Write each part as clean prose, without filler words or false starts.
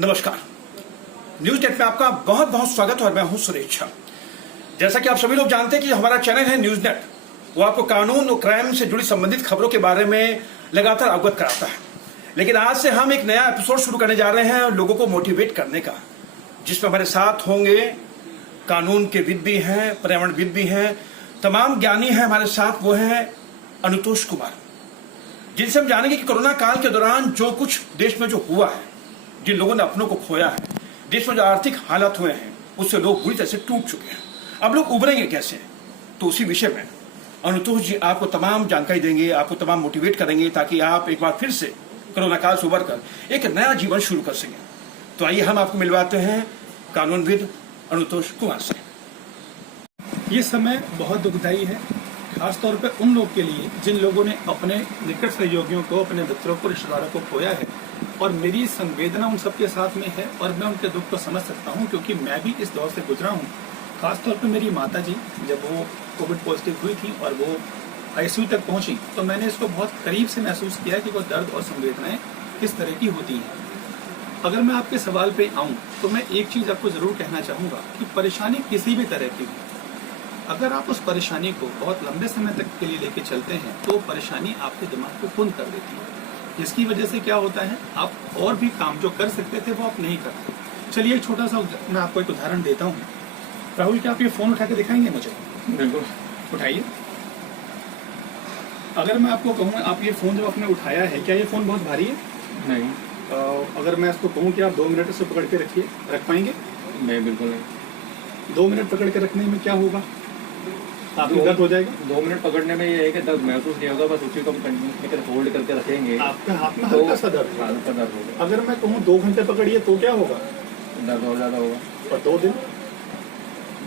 नमस्कार। News net में आपका बहुत बहुत स्वागत और मैं हूं सुरेश झा। जैसा कि आप सभी लोग जानते हैं कि हमारा चैनल है न्यूज नेट, वो आपको कानून और क्राइम से जुड़ी संबंधित खबरों के बारे में लगातार अवगत कराता है। लेकिन आज से हम एक नया एपिसोड शुरू करने जा रहे हैं लोगों को मोटिवेट करने का, जिसमें हमारे साथ होंगे कानून के विद भी हैं, पर्यावरणविद भी हैं, तमाम ज्ञानी हैं हमारे साथ। वो हैं अनुतोष कुमार, जिनसे हम जानेंगे कि कोरोना काल के दौरान जो कुछ देश में जो हुआ है, जिन लोगों ने अपनों को खोया है, देश में जो आर्थिक हालात हुए हैं, उससे लोग बुरी तरह से टूट चुके हैं। अब लोग उभरेंगे कैसे, तो उसी विषय में अनुतोष जी आपको तमाम जानकारी देंगे, आपको तमाम मोटिवेट करेंगे, ताकि आप एक बार फिर से कोरोना काल से उभर कर एक नया जीवन शुरू कर सकें। तो आइए हम आपको मिलवाते हैं कानूनविद अनुतोष कुमार से। ये समय बहुत दुखदायी है, खासतौर पर उन लोग के लिए जिन लोगों ने अपने निकट सहयोगियों को, अपने मित्रों को, रिश्तेदारों को खोया है। और मेरी संवेदना उन सबके साथ में है और मैं उनके दुख को समझ सकता हूं, क्योंकि मैं भी इस दौर से गुजरा हूं। खासतौर पर मेरी माता जी जब वो कोविड पॉजिटिव हुई थी और वो आईसीयू तक पहुंची, तो मैंने इसको बहुत करीब से महसूस किया कि वो दर्द और संवेदनाएं किस तरह की होती हैं। अगर मैं आपके सवाल पे आऊं तो मैं एक चीज आपको जरूर कहना चाहूंगा कि परेशानी किसी भी तरह की हो, अगर आप उस परेशानी को बहुत लंबे समय तक के लिए लेके चलते हैं तो परेशानी आपके दिमाग को कुंद कर देती है, जिसकी वजह से क्या होता है, आप और भी काम जो कर सकते थे वो आप नहीं करते। चलिए एक छोटा सा मैं आपको एक उदाहरण देता हूँ। राहुल, क्या आप ये फोन उठा के दिखाएंगे मुझे? बिल्कुल, उठाइए। अगर मैं आपको कहूँ आप ये फोन जब आपने उठाया है, क्या ये फोन बहुत भारी है? नहीं। अगर मैं इसको कहूँ कि आप 2 मिनट से पकड़ के रखिए, रख पाएंगे? नहीं, बिल्कुल नहीं। 2 मिनट पकड़ के रखने में क्या होगा? आपको दर्द हो जाएगा। 2 मिनट पकड़ने में ये है कि दर्द महसूस नहीं होगा, बस उसी को हम कंटिन्यू होल्ड करके रखेंगे। आपका हाथ में हल्का सा दर्द होगा। हल्का दर्द होगा। अगर मैं कहूँ 2 घंटे पकड़िए तो क्या होगा? दर्द और ज्यादा होगा। और 2 दिन?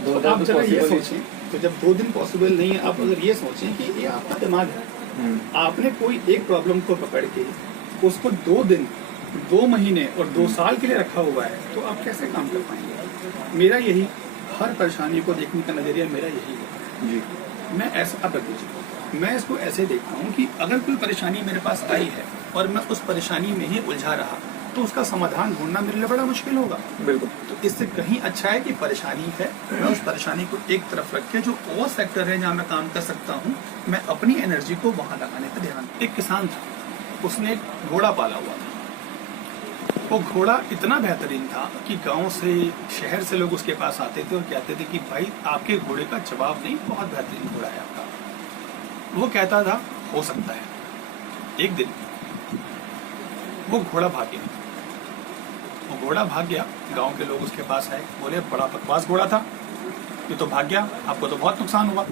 दो तो आप दिन जरा ये पॉसिबल सोचें, तो जब 2 दिन पॉसिबल नहीं है, आप अगर ये सोचें कि ये आपका दिमाग है, आपने कोई एक प्रॉब्लम को पकड़ के उसको 2 दिन, 2 महीने और 2 साल के लिए रखा हुआ है, तो आप कैसे काम कर पाएंगे? मेरा यही, हर परेशानी को देखने का नजरिया मेरा यही है जी। मैं ऐसा, अब दीजिए, मैं इसको ऐसे देखता हूँ कि अगर कोई परेशानी मेरे पास आई है और मैं उस परेशानी में ही उलझा रहा, तो उसका समाधान ढूंढना मेरे लिए बड़ा मुश्किल होगा। बिल्कुल। तो इससे कहीं अच्छा है कि परेशानी है, मैं उस परेशानी को एक तरफ रख के जो और सेक्टर है जहाँ मैं काम कर सकता हूँ, मैं अपनी एनर्जी को वहां लगाने पर ध्यान। एक किसान था, उसने एक घोड़ा पाला हुआ था। वो घोड़ा इतना बेहतरीन था कि गांव से, शहर से लोग उसके पास आते थे और कहते थे कि भाई आपके घोड़े का जवाब नहीं, बहुत बेहतरीन घोड़ा है आपका। वो कहता था हो सकता है। एक दिन वो घोड़ा भाग गया। वो घोड़ा भाग गया, गांव के लोग उसके पास आए, बोले बड़ा बकवास घोड़ा था, ये तो भाग गया, आपको तो बहुत नुकसान हुआ।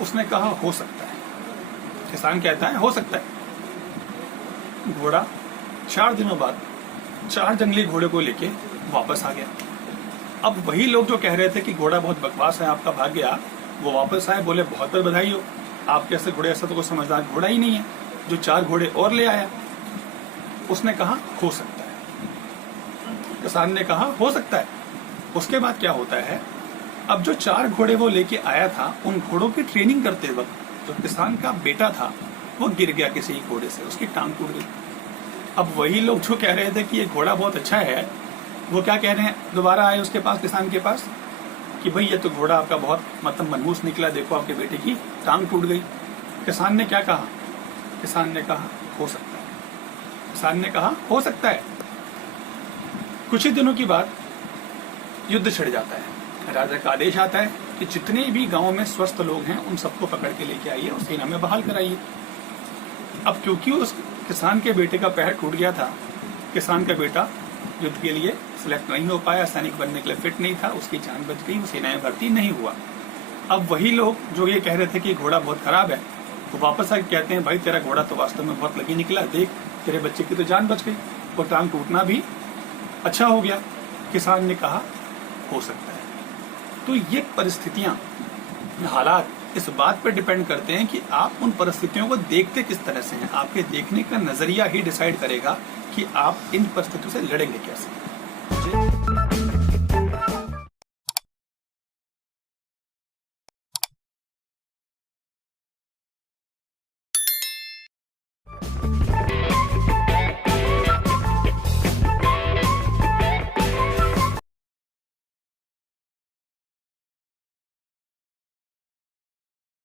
उसने कहा हो सकता है। किसान कहता है हो सकता है। घोड़ा 4 दिनों बाद 4 जंगली घोड़े को लेके वापस आ गया। अब वही लोग जो कह रहे थे कि घोड़ा बहुत बकवास है, आपका भाग गया, वो वापस आए, बोले बहुत बहुत बधाई हो, आपके ऐसे घोड़े, ऐसा तो कोई समझदार घोड़ा ही नहीं है जो 4 घोड़े और ले आया। उसने कहा हो सकता है। किसान ने कहा हो सकता है। उसके बाद क्या होता है, अब जो 4 घोड़े वो लेके आया था, उन घोड़ों की ट्रेनिंग करते वक्त जो किसान का बेटा था वो गिर गया किसी घोड़े से, उसकी टांग टूट गई। अब वही लोग जो कह रहे थे कि ये घोड़ा बहुत अच्छा है, वो क्या कह रहे हैं, दोबारा आए उसके पास, किसान के पास, कि भाई ये तो घोड़ा आपका बहुत मतलब मनहूस निकला, देखो आपके बेटे की टांग टूट गई। किसान ने क्या कहा? किसान ने कहा हो सकता है। किसान ने कहा हो सकता है। कुछ ही दिनों की बाद युद्ध छिड़ जाता है। राजा का आदेश आता है कि जितने भी गांव में स्वस्थ लोग हैं उन सबको पकड़ के लेके आइए और सेना में बहाल कराइए। अब क्योंकि उस किसान के बेटे का पैर टूट गया था, किसान का बेटा युद्ध के लिए सिलेक्ट नहीं हो पाया, सैनिक बनने के लिए फिट नहीं था, उसकी जान बच गई, वो सेना में भर्ती नहीं हुआ। अब वही लोग जो ये कह रहे थे कि घोड़ा बहुत खराब है, तो वापस आके कहते हैं भाई तेरा घोड़ा तो वास्तव में बहुत लकी निकला, देख तेरे बच्चे की तो जान बच गई और टांग टूटना भी अच्छा हो गया। किसान ने कहा हो सकता है। तो ये परिस्थितियां, हालात इस बात पर डिपेंड करते हैं कि आप उन परिस्थितियों को देखते किस तरह से हैं। आपके देखने का नजरिया ही डिसाइड करेगा कि आप इन परिस्थितियों से लड़ेंगे कैसे।